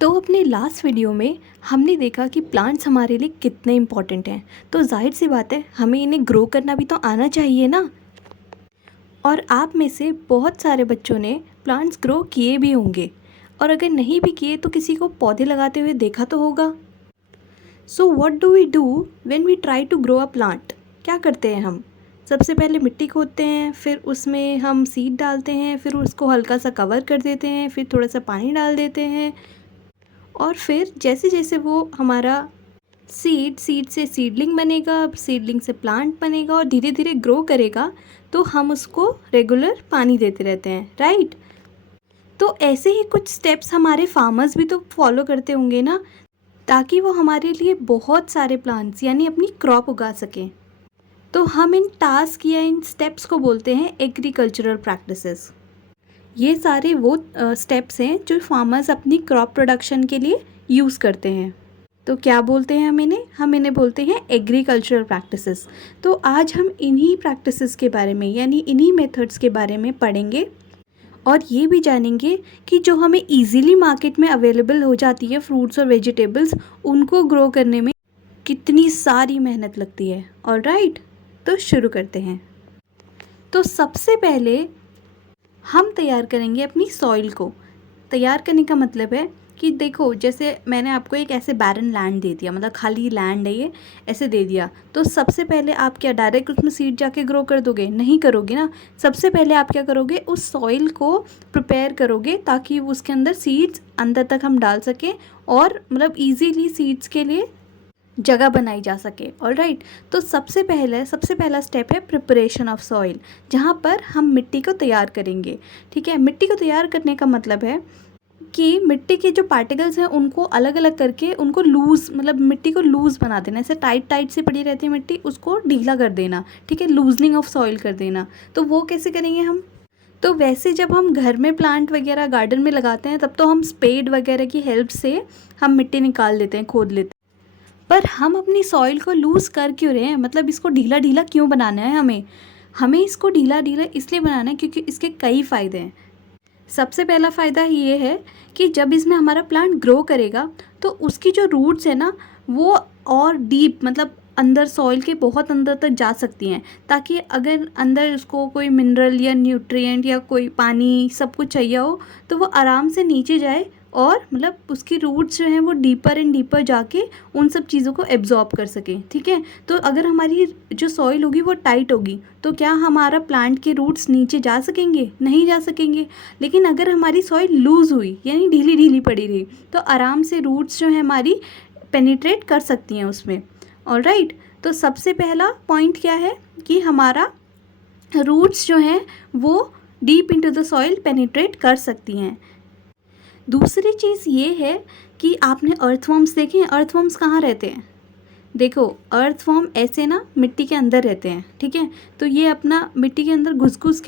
तो अपने last video में हमने देखा कि प्लांट्स हमारे लिए कितने इम्पॉर्टेंट हैं। तो जाहिर सी बात है, हमें इन्हें ग्रो करना भी तो आना चाहिए ना। और आप में से बहुत सारे बच्चों ने प्लांट्स ग्रो किए भी होंगे, और अगर नहीं भी किए तो किसी को पौधे लगाते हुए देखा तो होगा। So what do we do when we try to grow a plant? क्या करते हैं हम? सबसे पहले मिट्टी खोदते हैं, फिर उसमें हम सीड डालते हैं, फिर उसको हल्का सा कवर कर देते हैं, फिर थोड़ा सा पानी डाल देते हैं, और फिर जैसे जैसे वो हमारा सीड से सीडलिंग बनेगा, सीडलिंग से प्लांट बनेगा और धीरे धीरे ग्रो करेगा, तो हम उसको रेगुलर पानी देते रहते हैं, राइट। तो ऐसे ही कुछ स्टेप्स हमारे फार्मर्स भी तो फॉलो करते होंगे ना, ताकि वो हमारे लिए बहुत सारे प्लांट्स यानी अपनी क्रॉप उगा सकें। तो हम इन टास्क या इन स्टेप्स को बोलते हैं एग्रीकल्चरल प्रैक्टिसेस। ये सारे वो स्टेप्स हैं जो फार्मर्स अपनी क्रॉप प्रोडक्शन के लिए यूज़ करते हैं। तो क्या बोलते हैं हम इन्हें बोलते हैं एग्रीकल्चरल प्रैक्टिसेस। तो आज हम इन्हीं प्रैक्टिसेस के बारे में यानी इन्हीं मेथड्स के बारे में पढ़ेंगे, और ये भी जानेंगे कि जो हमें इजीली मार्केट में अवेलेबल हो जाती है फ्रूट्स और वेजिटेबल्स, उनको ग्रो करने में कितनी सारी मेहनत लगती है। ऑलराइट, तो शुरू करते हैं। तो सबसे पहले हम तैयार करेंगे अपनी सॉइल को। तैयार करने का मतलब है कि देखो, जैसे मैंने आपको एक ऐसे बैरन लैंड दे दिया, मतलब खाली लैंड है ये, ऐसे दे दिया, तो सबसे पहले आप क्या डायरेक्ट उसमें सीड जाके ग्रो कर दोगे? नहीं करोगे ना। सबसे पहले आप क्या करोगे, उस सॉइल को प्रिपेयर करोगे ताकि उसके अंदर सीड्स अंदर तक हम डाल सकें, और मतलब ईजीली सीड्स के लिए जगह बनाई जा सके। ऑलराइट, तो सबसे पहला स्टेप है प्रिपरेशन ऑफ सॉइल, जहाँ पर हम मिट्टी को तैयार करेंगे। ठीक है, मिट्टी को तैयार करने का मतलब है कि मिट्टी के जो पार्टिकल्स हैं उनको अलग अलग करके उनको लूज़, मतलब मिट्टी को लूज़ बना देना। ऐसे टाइट से पड़ी रहती है मिट्टी, उसको ढीला कर देना। ठीक है, लूजनिंग ऑफ सॉइल कर देना। तो वो कैसे करेंगे हम? तो वैसे जब हम घर में प्लांट वगैरह गार्डन में लगाते हैं, तब तो हम स्पेड वगैरह की हेल्प से हम मिट्टी निकाल देते हैं, खोद लेते हैं। पर हम अपनी सॉइल को लूज़ कर क्यों रहे हैं? मतलब इसको ढीला ढीला क्यों बनाना है हमें इसको ढीला ढीला इसलिए बनाना है क्योंकि इसके कई फ़ायदे हैं। सबसे पहला फ़ायदा ये है कि जब इसमें हमारा प्लांट ग्रो करेगा तो उसकी जो रूट्स है ना, वो और डीप, मतलब अंदर सॉइल के बहुत अंदर तक जा सकती हैं, ताकि अगर अंदर उसको कोई मिनरल या न्यूट्रिएंट या कोई पानी सब कुछ चाहिए हो, तो वो आराम से नीचे जाए, और मतलब उसकी रूट्स जो हैं वो डीपर एंड डीपर जाके उन सब चीज़ों को एब्जॉर्ब कर सकें। ठीक है, तो अगर हमारी जो सॉइल होगी वो टाइट होगी, तो क्या हमारा प्लांट के रूट्स नीचे जा सकेंगे? नहीं जा सकेंगे। लेकिन अगर हमारी सॉइल लूज़ हुई यानी ढीली ढीली पड़ी रही, तो आराम से रूट्स जो है हमारी पेनिट्रेट कर सकती हैं उसमें। ऑलराइट, तो सबसे पहला पॉइंट क्या है कि हमारा रूट्स जो हैं वो deep into the soil penetrate कर सकती हैं। दूसरी चीज़ ये है कि आपने अर्थवर्म्स देखे हैं? अर्थवर्म्स कहाँ रहते हैं? देखो, अर्थवर्म ऐसे ना मिट्टी के अंदर रहते हैं। ठीक है, तो ये अपना मिट्टी के अंदर घुस घुस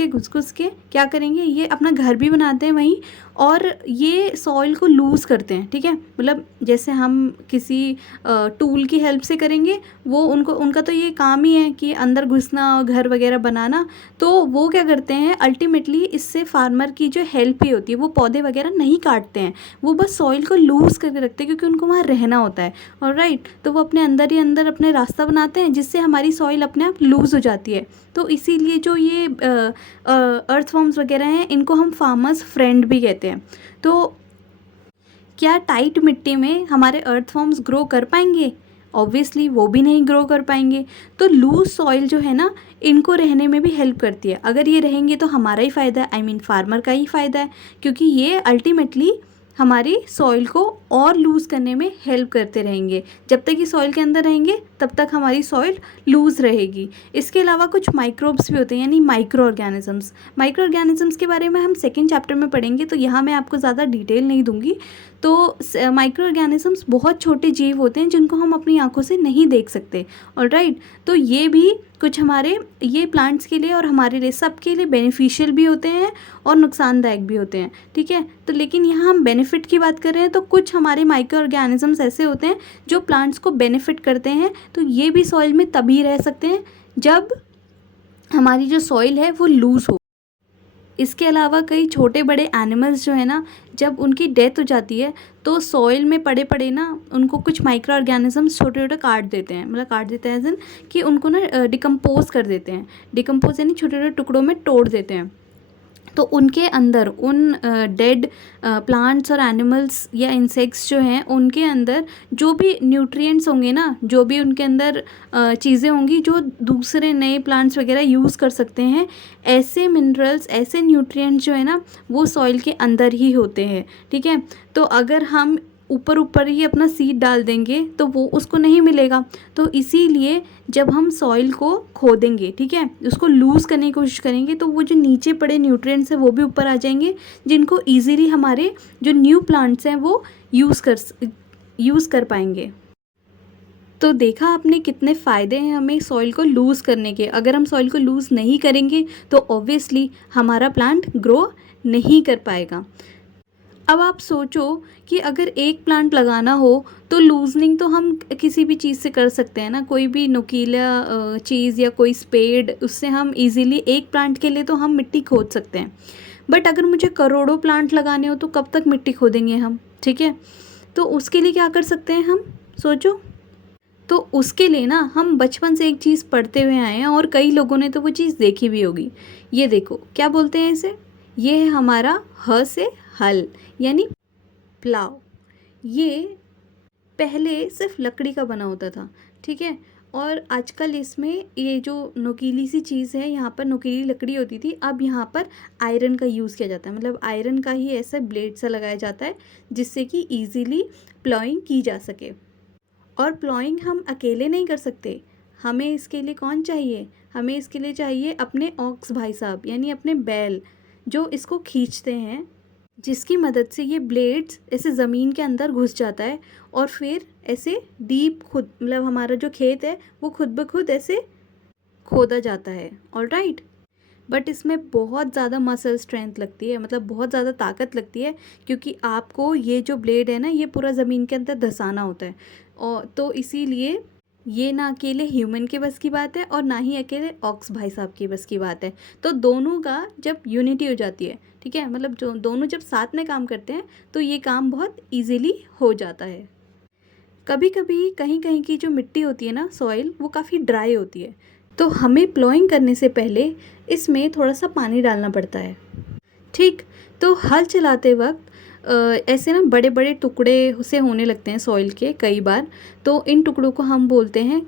के क्या करेंगे, ये अपना घर भी बनाते हैं वहीं, और ये सॉइल को लूज़ करते हैं। ठीक है, मतलब जैसे हम किसी टूल की हेल्प से करेंगे, वो उनका तो ये काम ही है कि अंदर घुसना और घर वगैरह बनाना। तो वो क्या करते हैं, अल्टीमेटली इससे फार्मर की जो हेल्प ही होती है, वो पौधे वगैरह नहीं काटते हैं, वो बस सॉइल को लूज़ करके रखते हैं, क्योंकि उनको वहाँ रहना होता है। ऑलराइट, तो वो अपने अंदर ही अंदर अपने रास्ता बनाते हैं, जिससे हमारी सॉइल अपने आप लूज़ हो जाती है। तो इसीलिए जो ये अर्थवर्म्स वगैरह हैं, इनको हम फार्मर्स फ्रेंड भी कहते हैं। तो क्या टाइट मिट्टी में हमारे अर्थवर्म्स ग्रो कर पाएंगे? ऑब्वियसली वो भी नहीं ग्रो कर पाएंगे। तो लूज सॉइल जो है ना, इनको रहने में भी हेल्प करती है। अगर ये रहेंगे तो हमारा ही फ़ायदा है, आई मीन फार्मर का ही फ़ायदा है, क्योंकि ये अल्टीमेटली हमारी सॉइल को और लूज़ करने में हेल्प करते रहेंगे। जब तक ये सॉइल के अंदर रहेंगे तब तक हमारी सॉइल लूज़ रहेगी। इसके अलावा कुछ माइक्रोब्स भी होते हैं, यानी माइक्रो ऑर्गेनिजम्स के बारे में हम सेकेंड चैप्टर में पढ़ेंगे, तो यहाँ मैं आपको ज़्यादा डिटेल नहीं दूंगी। तो माइक्रो ऑर्गेनिजम्स बहुत छोटे जीव होते हैं जिनको हम अपनी आंखों से नहीं देख सकते। ऑलराइट, तो ये भी कुछ हमारे ये प्लांट्स के लिए और हमारे लिए सबके लिए बेनिफिशियल भी होते हैं और नुकसानदायक भी होते हैं। ठीक है, तो लेकिन यहाँ हम बेनिफिट की बात कर रहे हैं, तो कुछ हमारे माइक्रो ऑर्गेनिजम्स ऐसे होते हैं जो प्लांट्स को बेनिफिट करते हैं। तो ये भी सॉइल में तभी रह सकते हैं जब हमारी जो सॉइल है वो लूज़ हो। इसके अलावा कई छोटे बड़े एनिमल्स जो है ना, जब उनकी डेथ हो जाती है तो सॉइल में पड़े पड़े ना उनको कुछ माइक्रो ऑर्गेनिजम्स छोटे छोटे काट देते हैं, मतलब काट देते हैं एज इन कि उनको ना डिकम्पोज कर देते हैं। डिकम्पोज यानी छोटे छोटे टुकड़ों में तोड़ देते हैं। तो उनके अंदर उन डेड प्लांट्स और एनिमल्स या इंसेक्ट्स जो हैं उनके अंदर जो भी न्यूट्रिएंट्स होंगे ना, जो भी उनके अंदर चीज़ें होंगी जो दूसरे नए प्लांट्स वगैरह यूज़ कर सकते हैं, ऐसे मिनरल्स ऐसे न्यूट्रिएंट्स जो है ना वो सॉइल के अंदर ही होते हैं। ठीक है, तो अगर हम ऊपर ऊपर ही अपना सीड डाल देंगे तो वो उसको नहीं मिलेगा। तो इसीलिए जब हम सॉइल को खोदेंगे, ठीक है, उसको लूज़ करने की कोशिश करेंगे तो वो जो नीचे पड़े न्यूट्रिएंट्स हैं वो भी ऊपर आ जाएंगे, जिनको इजीली हमारे जो न्यू प्लांट्स हैं वो यूज़ कर पाएंगे। तो देखा आपने कितने फ़ायदे हैं हमें सॉइल को लूज़ करने के। अगर हम सॉइल को लूज़ नहीं करेंगे तो ऑब्वियसली हमारा प्लांट ग्रो नहीं कर पाएगा। अब आप सोचो कि अगर एक प्लांट लगाना हो तो लूजनिंग तो हम किसी भी चीज़ से कर सकते हैं ना, कोई भी नुकीला चीज़ या कोई स्पेड, उससे हम इजीली एक प्लांट के लिए तो हम मिट्टी खोद सकते हैं। बट अगर मुझे करोड़ों प्लांट लगाने हो तो कब तक मिट्टी खोदेंगे हम, ठीक है। तो उसके लिए क्या कर सकते हैं हम, सोचो। तो उसके लिए ना हम बचपन से एक चीज़ पढ़ते हुए आए हैं और कई लोगों ने तो वो चीज़ देखी भी होगी। ये देखो क्या बोलते हैं इसे, ये है हमारा ह से हल यानी प्लाव। ये पहले सिर्फ लकड़ी का बना होता था, ठीक है, और आजकल इसमें ये जो नुकीली सी चीज़ है, यहाँ पर नुकीली लकड़ी होती थी, अब यहाँ पर आयरन का यूज़ किया जाता है, मतलब आयरन का ही ऐसा ब्लेड सा लगाया जाता है जिससे कि ईज़िली प्लॉइंग की जा सके। और प्लॉइंग हम अकेले नहीं कर सकते, हमें इसके लिए कौन चाहिए, हमें इसके लिए चाहिए अपने ऑक्स भाई साहब यानी अपने बैल, जो इसको खींचते हैं, जिसकी मदद से ये ब्लेड्स ऐसे ज़मीन के अंदर घुस जाता है और फिर ऐसे डीप खुद, मतलब हमारा जो खेत है वो खुद ब खुद ऐसे खोदा जाता है। ऑलराइट, बट इसमें बहुत ज़्यादा मसल स्ट्रेंथ लगती है, मतलब बहुत ज़्यादा ताकत लगती है, क्योंकि आपको ये जो ब्लेड है ना ये पूरा ज़मीन के अंदर धंसाना होता है। और तो इसीलिए ये ना अकेले ह्यूमन के बस की बात है और ना ही अकेले ऑक्स भाई साहब की बस की बात है। तो दोनों का जब यूनिटी हो जाती है, ठीक है, मतलब जो दोनों जब साथ में काम करते हैं तो ये काम बहुत इजीली हो जाता है। कभी कभी कहीं कहीं की जो मिट्टी होती है ना, सॉइल, वो काफ़ी ड्राई होती है, तो हमें प्लॉइंग करने से पहले इसमें थोड़ा सा पानी डालना पड़ता है। ठीक, तो हल चलाते वक्त ऐसे ना बड़े बड़े टुकड़े से होने लगते हैं सॉइल के कई बार, तो इन टुकड़ों को हम बोलते हैं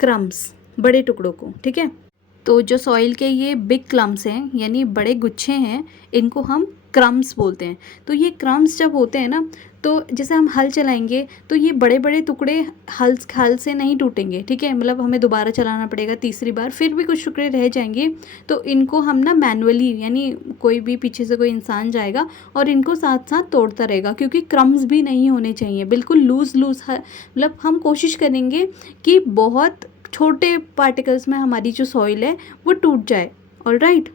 क्रम्स, बड़े टुकड़ों को, ठीक है। तो जो सॉइल के ये बिग क्लम्स हैं यानी बड़े गुच्छे हैं, इनको हम क्रम्स बोलते हैं। तो ये क्रम्स जब होते हैं ना, तो जैसे हम हल चलाएंगे तो ये बड़े बड़े टुकड़े हल से नहीं टूटेंगे, ठीक है, मतलब हमें दोबारा चलाना पड़ेगा तीसरी बार, फिर भी कुछ टुकड़े रह जाएंगे। तो इनको हम ना मैनुअली, यानी कोई भी पीछे से कोई इंसान जाएगा और इनको साथ साथ तोड़ता रहेगा, क्योंकि क्रम्स भी नहीं होने चाहिए, बिल्कुल लूज़ मतलब हम कोशिश करेंगे कि बहुत छोटे पार्टिकल्स में हमारी जो सॉइल है वो टूट जाए। ऑलराइट,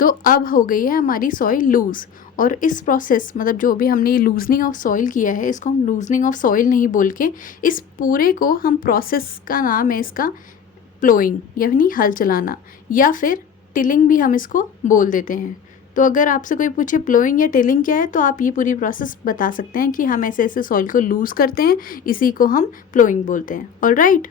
तो अब हो गई है हमारी सॉइल लूज़, और इस प्रोसेस, मतलब जो भी हमने ये लूजनिंग ऑफ सॉइल किया है, इसको हम लूजनिंग ऑफ सॉइल नहीं बोल के, इस पूरे को हम प्रोसेस का नाम है इसका प्लोइंग यानी हल चलाना, या फिर टिलिंग भी हम इसको बोल देते हैं। तो अगर आपसे कोई पूछे प्लोइंग या टिलिंग क्या है, तो आप ये पूरी प्रोसेस बता सकते हैं कि हम ऐसे ऐसे सॉइल को लूज़ करते हैं, इसी को हम प्लोइंग बोलते हैं। ऑलराइट,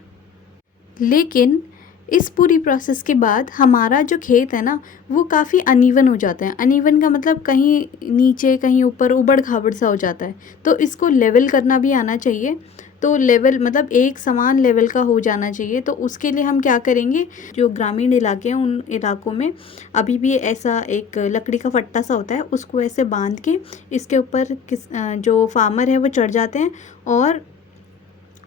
लेकिन इस पूरी प्रोसेस के बाद हमारा जो खेत है ना वो काफ़ी अनइवन हो जाता है। अनइवन का मतलब कहीं नीचे कहीं ऊपर उबड़ खाबड़ सा हो जाता है, तो इसको लेवल करना भी आना चाहिए। तो लेवल मतलब एक समान लेवल का हो जाना चाहिए। तो उसके लिए हम क्या करेंगे, जो ग्रामीण इलाके हैं उन इलाकों में अभी भी ऐसा एक लकड़ी का फट्टा सा होता है, उसको ऐसे बांध के इसके ऊपर जो फार्मर है वो चढ़ जाते हैं और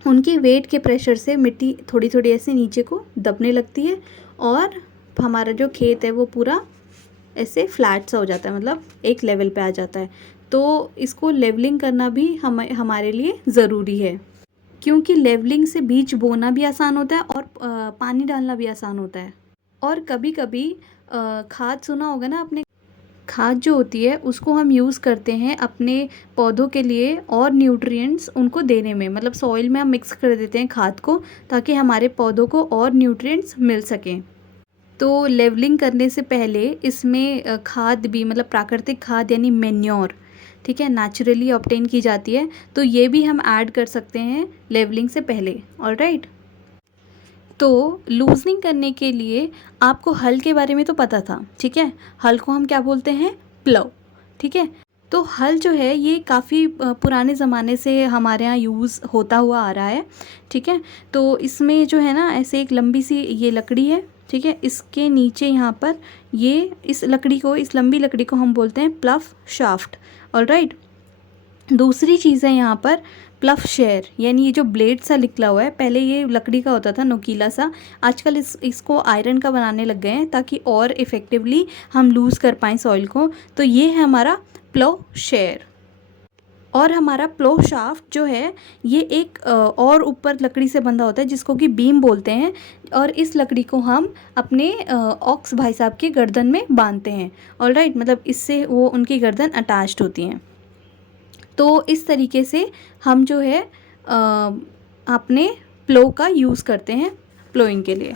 उनके वेट के प्रेशर से मिट्टी थोड़ी थोड़ी ऐसे नीचे को दबने लगती है और हमारा जो खेत है वो पूरा ऐसे फ्लैट सा हो जाता है, मतलब एक लेवल पे आ जाता है। तो इसको लेवलिंग करना भी हमारे लिए ज़रूरी है, क्योंकि लेवलिंग से बीज बोना भी आसान होता है और पानी डालना भी आसान होता है। और कभी कभी खाद, सुना होगा ना आपने, खाद जो होती है उसको हम यूज़ करते हैं अपने पौधों के लिए और न्यूट्रिएंट्स उनको देने में, मतलब सॉइल में हम मिक्स कर देते हैं खाद को ताकि हमारे पौधों को और न्यूट्रिएंट्स मिल सकें। तो लेवलिंग करने से पहले इसमें खाद भी, मतलब प्राकृतिक खाद यानी मैन्योर, ठीक है, नेचुरली ऑब्टेन की जाती है, तो ये भी हम ऐड कर सकते हैं लेवलिंग से पहले। ऑलराइट, तो लूजनिंग करने के लिए आपको हल के बारे में तो पता था, ठीक है, हल को हम क्या बोलते हैं, प्लव, ठीक है। तो हल जो है ये काफ़ी पुराने ज़माने से हमारे यहाँ यूज़ होता हुआ आ रहा है, ठीक है। तो इसमें जो है ना ऐसे एक लंबी सी ये लकड़ी है, ठीक है, इसके नीचे यहाँ पर ये इस लंबी लकड़ी को हम बोलते हैं प्लफ शाफ्ट। ऑलराइट, दूसरी चीज़ है यहाँ पर प्लफ शेयर, यानी ये जो ब्लेड सा निकला हुआ है, पहले ये लकड़ी का होता था नुकीला सा, आजकल इसको आयरन का बनाने लग गए हैं ताकि और इफ़ेक्टिवली हम लूज़ कर पाएँ सॉइल को। तो ये है हमारा प्लो शेयर। और हमारा प्लो शाफ्ट जो है ये एक और ऊपर लकड़ी से बंधा होता है जिसको कि बीम बोलते हैं, और इस लकड़ी को हम अपने ऑक्स भाई साहब के गर्दन में बांधते हैं। ऑलराइट, मतलब इससे वो उनकी गर्दन अटैच्ड होती हैं। तो इस तरीके से हम जो है अपने प्लो का यूज़ करते हैं प्लोइंग के लिए।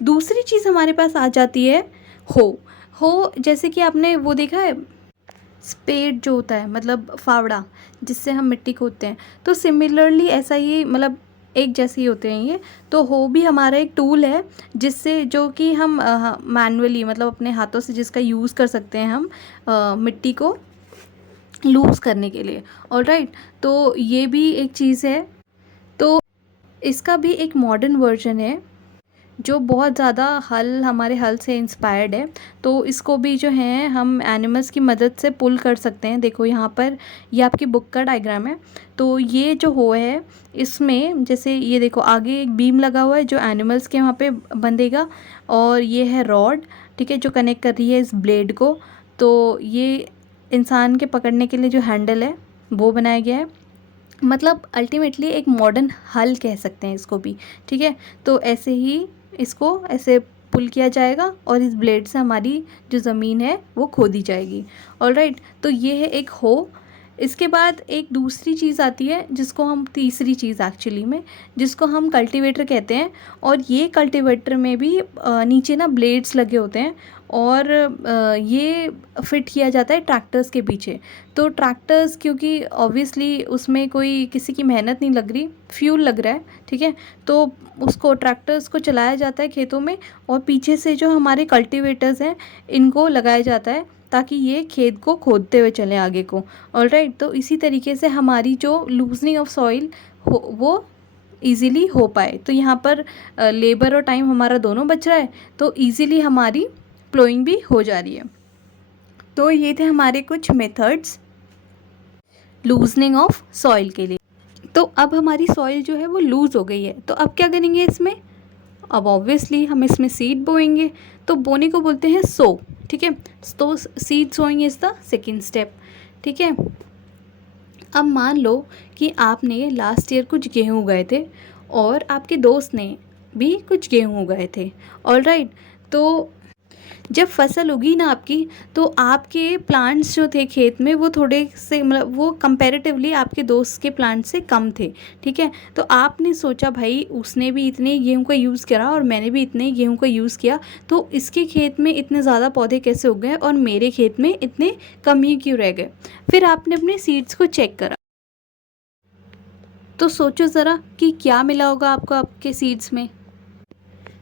दूसरी चीज़ हमारे पास आ जाती है हो, जैसे कि आपने वो देखा है स्पेड जो होता है, मतलब फावड़ा जिससे हम मिट्टी खोदते हैं, तो सिमिलरली ऐसा ही, मतलब एक जैसे ही होते हैं ये। तो हो भी हमारा एक टूल है जिससे, जो कि हम मैनुअली, मतलब अपने हाथों से जिसका यूज़ कर सकते हैं हम मिट्टी को लूज़ करने के लिए। ऑलराइट, तो ये भी एक चीज़ है। तो इसका भी एक मॉडर्न वर्जन है जो बहुत ज़्यादा हमारे हल से इंस्पायर्ड है। तो इसको भी जो है हम एनिमल्स की मदद से पुल कर सकते हैं। देखो यहाँ पर ये आपकी बुक का डायग्राम है। तो ये जो हो है इसमें, जैसे ये देखो आगे एक बीम लगा हुआ है जो एनिमल्स के वहाँ पे बंधेगा, और ये है रॉड, ठीक है, जो कनेक्ट कर रही है इस ब्लेड को। तो ये इंसान के पकड़ने के लिए जो हैंडल है वो बनाया गया है। मतलब अल्टीमेटली एक मॉडर्न हल कह सकते हैं इसको भी, ठीक है। तो ऐसे ही इसको ऐसे पुल किया जाएगा और इस ब्लेड से हमारी जो ज़मीन है वो खोदी जाएगी। ऑलराइट, तो ये है एक हो। इसके बाद एक दूसरी चीज़ आती है जिसको हम, तीसरी चीज़ एक्चुअली में, जिसको हम कल्टीवेटर कहते हैं। और ये कल्टीवेटर में भी नीचे ना ब्लेड्स लगे होते हैं, और ये फिट किया जाता है ट्रैक्टर्स के पीछे। तो ट्रैक्टर्स, क्योंकि ऑब्वियसली उसमें कोई किसी की मेहनत नहीं लग रही, फ्यूल लग रहा है, ठीक है, तो उसको ट्रैक्टर्स को चलाया जाता है खेतों में, और पीछे से जो हमारे कल्टीवेटर्स हैं इनको लगाया जाता है ताकि ये खेत को खोदते हुए चलें आगे को। ऑलराइट, तो इसी तरीके से हमारी जो लूजनिंग ऑफ सॉइल हो वो ईज़िली हो पाए। तो यहाँ पर लेबर और टाइम हमारा दोनों बच रहा है, तो ईज़िली हमारी प्लोइंग भी हो जा रही है। तो ये थे हमारे कुछ मेथड्स लूजनिंग ऑफ सॉइल के लिए। तो अब हमारी सॉइल जो है वो लूज़ हो गई है, तो अब क्या करेंगे इसमें, अब ऑब्वियसली हम इसमें सीड बोएंगे। तो बोने को बोलते हैं सो, ठीक है। तो seed sowing is the second step, ठीक है। अब मान लो कि आपने लास्ट ईयर कुछ गेहूँ उगाए थे और आपके दोस्त ने भी कुछ गेहूँ उगाए थे। ऑलराइट, तो जब फसल उगी ना आपकी, तो आपके प्लांट्स जो थे खेत में वो थोड़े से, मतलब वो कंपैरेटिवली आपके दोस्त के प्लांट से कम थे, ठीक है। तो आपने सोचा भाई उसने भी इतने गेहूं का यूज़ करा और मैंने भी इतने गेहूं का यूज़ किया, तो इसके खेत में इतने ज़्यादा पौधे कैसे उग गए और मेरे खेत में इतने कम ही क्यों रह गए। फिर आपने अपने सीड्स को चेक करा, तो सोचो ज़रा कि क्या मिला होगा आपको आपके सीड्स में।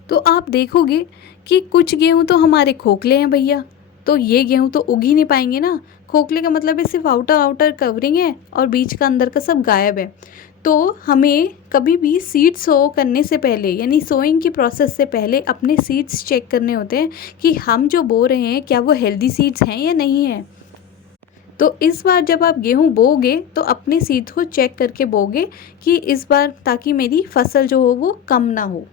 तो आप देखोगे कि कुछ गेहूँ तो हमारे खोखले हैं भैया, तो ये गेहूँ तो उग ही नहीं पाएंगे ना। खोखले का मतलब है सिर्फ आउटर कवरिंग है और बीच का अंदर का सब गायब है। तो हमें कभी भी सीड सो करने से पहले, यानी सोइंग की प्रोसेस से पहले, अपने सीड्स चेक करने होते हैं कि हम जो बो रहे हैं क्या वो हेल्दी सीड्स हैं या नहीं है। तो इस बार जब आप गेहूँ बोगे तो अपने सीड्स को चेक करके बोगे कि इस बार, ताकि मेरी फसल जो हो वो कम ना हो।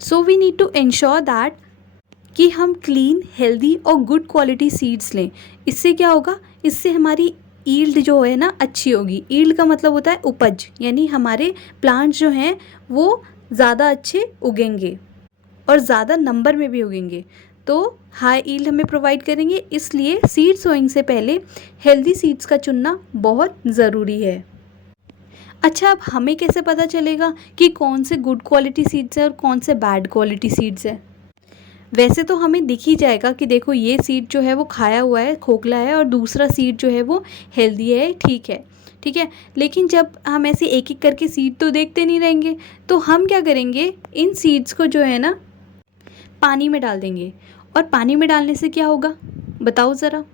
So we need to ensure that कि हम क्लीन, हेल्दी और गुड क्वालिटी सीड्स लें। इससे क्या होगा, इससे हमारी ईल्ड जो है ना अच्छी होगी। ईल्ड का मतलब होता है उपज, यानी हमारे प्लांट्स जो हैं वो ज़्यादा अच्छे उगेंगे और ज़्यादा नंबर में भी उगेंगे, तो हाई ईल्ड हमें प्रोवाइड करेंगे। इसलिए सीड सोइंग से पहले हेल्दी सीड्स का चुनना बहुत ज़रूरी है। अच्छा, अब हमें कैसे पता चलेगा कि कौन से गुड क्वालिटी सीड्स हैं और कौन से बैड क्वालिटी सीड्स हैं। वैसे तो हमें दिख ही जाएगा कि देखो ये सीड जो है वो खाया हुआ है, खोखला है, और दूसरा सीड जो है वो हेल्दी है, ठीक है, ठीक है। लेकिन जब हम ऐसे एक एक करके सीड तो देखते नहीं रहेंगे, तो हम क्या करेंगे, इन सीड्स को जो है ना पानी में डाल देंगे। और पानी में डालने से क्या होगा बताओ ज़रा।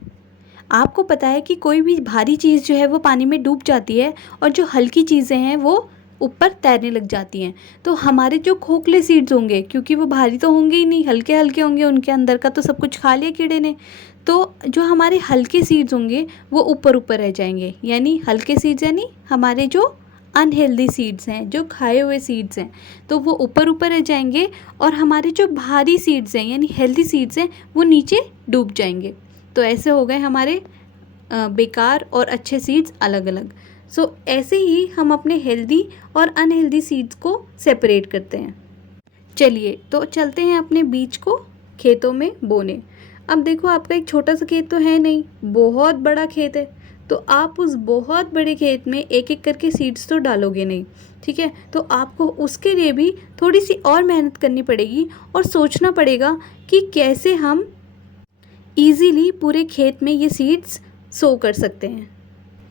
आपको पता है कि कोई भी भारी चीज़ जो है वो पानी में डूब जाती है, और जो हल्की चीज़ें हैं वो ऊपर तैरने लग जाती हैं। तो हमारे जो खोखले सीड्स होंगे, क्योंकि वो भारी तो होंगे ही नहीं, हल्के हल्के होंगे, उनके अंदर का तो सब कुछ खा लिया कीड़े ने, तो जो हमारे हल्के सीड्स होंगे वो ऊपर ऊपर रह जाएंगे। यानी हल्के सीड्स यानी हमारे जो अनहेल्दी सीड्स हैं, जो खाए हुए सीड्स हैं, तो वो ऊपर ऊपर रह जाएंगे, और हमारे जो भारी सीड्स हैं यानी हेल्दी सीड्स हैं वो नीचे डूब जाएंगे। तो ऐसे हो गए हमारे बेकार और अच्छे सीड्स अलग अलग। सो ऐसे ही हम अपने हेल्दी और अनहेल्दी सीड्स को सेपरेट करते हैं। चलिए तो चलते हैं अपने बीज को खेतों में बोने। अब देखो आपका एक छोटा सा खेत तो है नहीं, बहुत बड़ा खेत है। तो आप उस बहुत बड़े खेत में एक एक करके सीड्स तो डालोगे नहीं, ठीक है। तो आपको उसके लिए भी थोड़ी सी और मेहनत करनी पड़ेगी, और सोचना पड़ेगा कि कैसे हम इजीली पूरे खेत में ये सीड्स सो कर सकते हैं।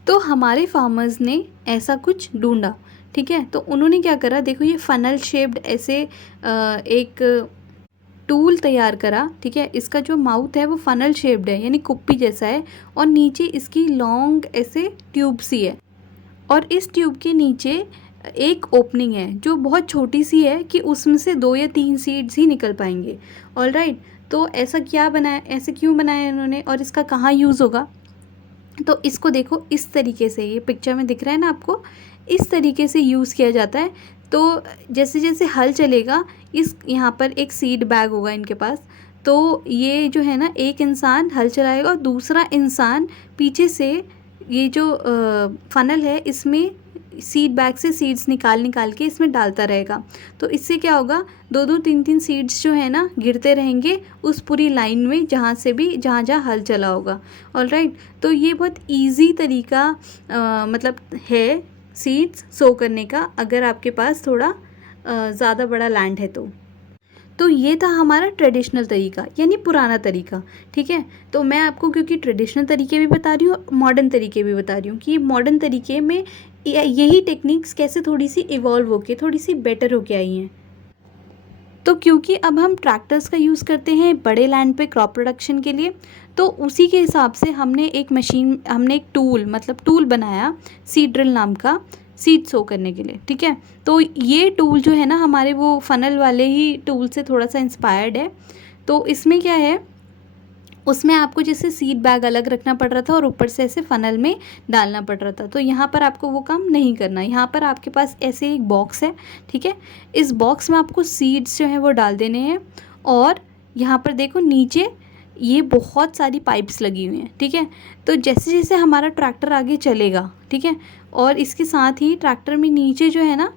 तो हमारे फार्मर्स ने ऐसा कुछ ढूंढा, ठीक है। तो उन्होंने क्या करा, देखो ये फनल शेप्ड ऐसे एक टूल तैयार करा, ठीक है। इसका जो माउथ है वो फनल शेप्ड है यानी कुप्पी जैसा है, और नीचे इसकी लॉन्ग ऐसे ट्यूब सी है, और इस ट्यूब के नीचे एक ओपनिंग है जो बहुत छोटी सी है कि उसमें से 2 या 3 सीड्स ही निकल पाएंगे। ऑलराइट, तो ऐसा क्या बनाया, ऐसे क्यों बनाया इन्होंने, और इसका कहाँ यूज़ होगा। तो इसको देखो इस तरीके से, ये पिक्चर में दिख रहा है ना आपको, इस तरीके से यूज़ किया जाता है। तो जैसे जैसे हल चलेगा, इस यहाँ पर एक सीड बैग होगा इनके पास। तो ये जो है ना, एक इंसान हल चलाएगा और दूसरा इंसान पीछे से ये जो फनल है इसमें सीड बैग से सीड्स निकाल निकाल के इसमें डालता रहेगा। तो इससे क्या होगा, 2-2 3-3 सीड्स जो है ना गिरते रहेंगे उस पूरी लाइन में, जहाँ से भी जहाँ जहाँ हल चला होगा। ऑलराइट, तो ये बहुत इजी तरीका मतलब है सीड्स सो करने का, अगर आपके पास थोड़ा ज़्यादा बड़ा लैंड है तो ये था हमारा ट्रेडिशनल तरीका यानी पुराना तरीका, ठीक है। तो मैं आपको क्योंकि ट्रेडिशनल तरीके भी बता रही हूँ, मॉडर्न तरीके भी बता रही हूँ कि मॉडर्न तरीके में यही टेक्निक्स कैसे थोड़ी सी इवॉल्व होके थोड़ी सी बेटर होके आई हैं। तो क्योंकि अब हम ट्रैक्टर्स का यूज़ करते हैं बड़े लैंड पे क्रॉप प्रोडक्शन के लिए, तो उसी के हिसाब से हमने एक टूल मतलब टूल बनाया सीड ड्रिल नाम का, सीड सो करने के लिए, ठीक है। तो ये टूल जो है ना हमारे वो फनल वाले ही टूल से थोड़ा सा इंस्पायर्ड है। तो इसमें क्या है, उसमें आपको जैसे सीड बैग अलग रखना पड़ रहा था और ऊपर से ऐसे फनल में डालना पड़ रहा था। तो यहाँ पर आपको वो काम नहीं करना, यहाँ पर आपके पास ऐसे एक बॉक्स है, ठीक है। इस बॉक्स में आपको सीड्स जो हैं वो डाल देने हैं, और यहाँ पर देखो नीचे ये बहुत सारी पाइप्स लगी हुई हैं, ठीक है। तो जैसे जैसे हमारा ट्रैक्टर आगे चलेगा, ठीक है, और इसके साथ ही ट्रैक्टर में नीचे जो है ना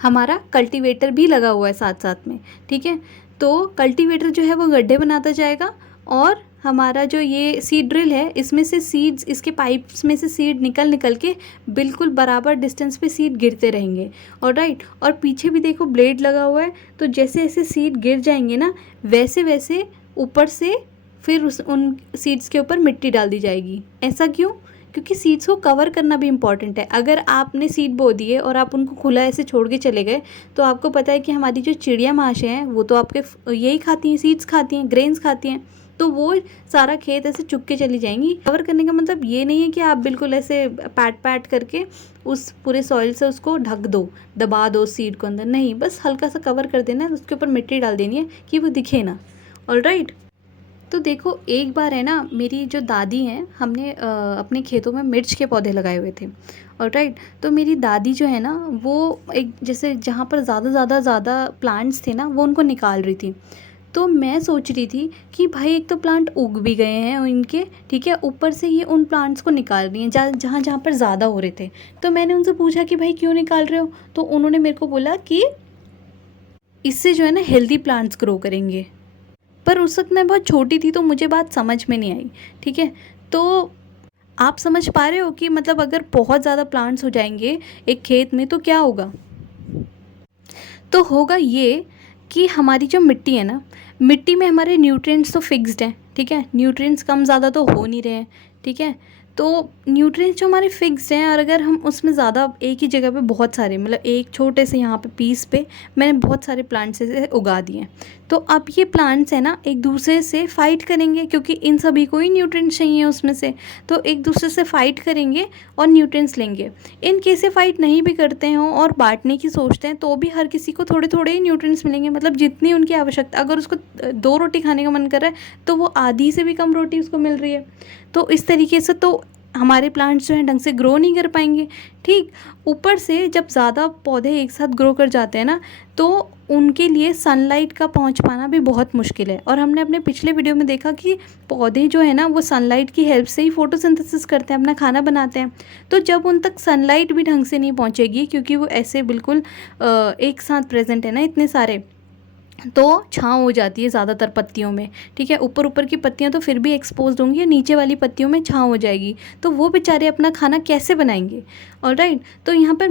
हमारा कल्टीवेटर भी लगा हुआ है साथ साथ में, ठीक है। तो कल्टीवेटर जो है वो गड्ढे बनाता जाएगा, और हमारा जो ये सीड ड्रिल है इसमें से सीड्स, इसके पाइप्स में से सीड निकल निकल के बिल्कुल बराबर डिस्टेंस पे सीड गिरते रहेंगे। ऑलराइट, और पीछे भी देखो ब्लेड लगा हुआ है, तो जैसे जैसे सीड गिर जाएंगे ना वैसे वैसे ऊपर से फिर उन सीड्स के ऊपर मिट्टी डाल दी जाएगी। ऐसा क्यों, क्योंकि सीड्स को कवर करना भी इम्पॉर्टेंट है। अगर आपने सीड बो दिए और आप उनको खुला ऐसे छोड़ के चले गए, तो आपको पता है कि हमारी जो चिड़िया माशे हैं वो तो आपके यही खाती हैं, सीड्स खाती हैं, ग्रेन्स खाती हैं, तो वो सारा खेत ऐसे चुग के चली जाएंगी। कवर करने का मतलब ये नहीं है कि आप बिल्कुल ऐसे पैट पैट करके उस पूरे सॉइल से उसको ढक दो, दबा दो सीड को अंदर, नहीं, बस हल्का सा कवर कर देना है, उसके ऊपर मिट्टी डाल देनी है कि वो दिखे ना। ऑलराइट, तो देखो एक बार है ना, मेरी जो दादी हैं, हमने अपने खेतों में मिर्च के पौधे लगाए हुए थे। ऑलराइट, तो मेरी दादी जो है ना वो एक जैसे जहाँ पर ज़्यादा प्लांट्स थे ना वो उनको निकाल रही थी। तो मैं सोच रही थी कि भाई एक तो प्लांट उग भी गए हैं इनके, ठीक है, ऊपर से ये उन प्लांट्स को निकाल रही हैं जहाँ जहाँ पर ज़्यादा हो रहे थे। तो मैंने उनसे पूछा कि भाई क्यों निकाल रहे हो, तो उन्होंने मेरे को बोला कि इससे जो है ना हेल्दी प्लांट्स ग्रो करेंगे। पर उस वक्त मैं बहुत छोटी थी तो मुझे बात समझ में नहीं आई, ठीक है। तो आप समझ पा रहे हो कि मतलब अगर बहुत ज़्यादा प्लांट्स हो जाएंगे एक खेत में तो क्या होगा। तो होगा ये कि हमारी जो मिट्टी है ना, मिट्टी में हमारे न्यूट्रिएंट्स तो फिक्स्ड हैं, ठीक है, न्यूट्रिएंट्स कम ज़्यादा तो हो नहीं रहे हैं, ठीक है। तो न्यूट्रिएंट्स जो हमारे फिक्स्ड हैं और अगर हम उसमें ज़्यादा एक ही जगह पे बहुत सारे, मतलब एक छोटे से यहाँ पे पीस पे मैंने बहुत सारे प्लांट्स ऐसे उगा दिए हैं, तो अब ये प्लांट्स है ना एक दूसरे से फ़ाइट करेंगे क्योंकि इन सभी को ही न्यूट्रिएंट्स चाहिए उसमें से, तो एक दूसरे से फ़ाइट करेंगे और न्यूट्रिएंट्स लेंगे। इन केस से फ़ाइट नहीं भी करते हों और बांटने की सोचते हैं तो भी हर किसी को थोड़े थोड़े ही न्यूट्रिएंट्स मिलेंगे, मतलब जितनी उनकी आवश्यकता, अगर उसको 2 रोटी खाने का मन कर रहा है तो वो आधी से भी कम रोटी उसको मिल रही है। तो इस तरीके से तो हमारे प्लांट्स जो हैं ढंग से ग्रो नहीं कर पाएंगे, ठीक। ऊपर से जब ज़्यादा पौधे एक साथ ग्रो कर जाते हैं ना तो उनके लिए सनलाइट का पहुंच पाना भी बहुत मुश्किल है, और हमने अपने पिछले वीडियो में देखा कि पौधे जो है ना वो सनलाइट की हेल्प से ही फोटोसिंथेसिस करते हैं, अपना खाना बनाते हैं। तो जब उन तक सनलाइट भी ढंग से नहीं पहुंचेगी क्योंकि वो ऐसे बिल्कुल एक साथ प्रेजेंट है ना इतने सारे, तो छाँव हो जाती है ज़्यादातर पत्तियों में, ठीक है। ऊपर ऊपर की पत्तियां तो फिर भी एक्सपोज्ड होंगी, नीचे वाली पत्तियों में छाँव हो जाएगी, तो वो बेचारे अपना खाना कैसे बनाएंगे। ऑलराइट, तो यहाँ पर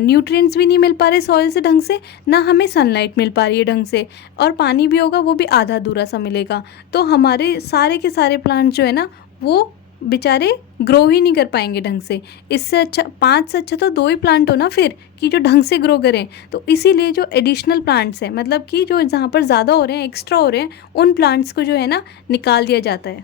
न्यूट्रिएंट्स भी नहीं मिल पा रहे सॉइल से ढंग से, ना हमें सनलाइट मिल पा रही है ढंग से, और पानी भी होगा वो भी आधा अधूरा सा मिलेगा, तो हमारे सारे के सारे प्लांट्स जो है ना वो बेचारे ग्रो ही नहीं कर पाएंगे ढंग से। इससे अच्छा 5 से अच्छा तो 2 ही प्लांट हो ना फिर, कि जो ढंग से ग्रो करें। तो इसीलिए जो एडिशनल प्लांट्स हैं, मतलब कि जो जहाँ पर ज़्यादा हो रहे हैं, एक्स्ट्रा हो रहे हैं, उन प्लांट्स को जो है ना निकाल दिया जाता है।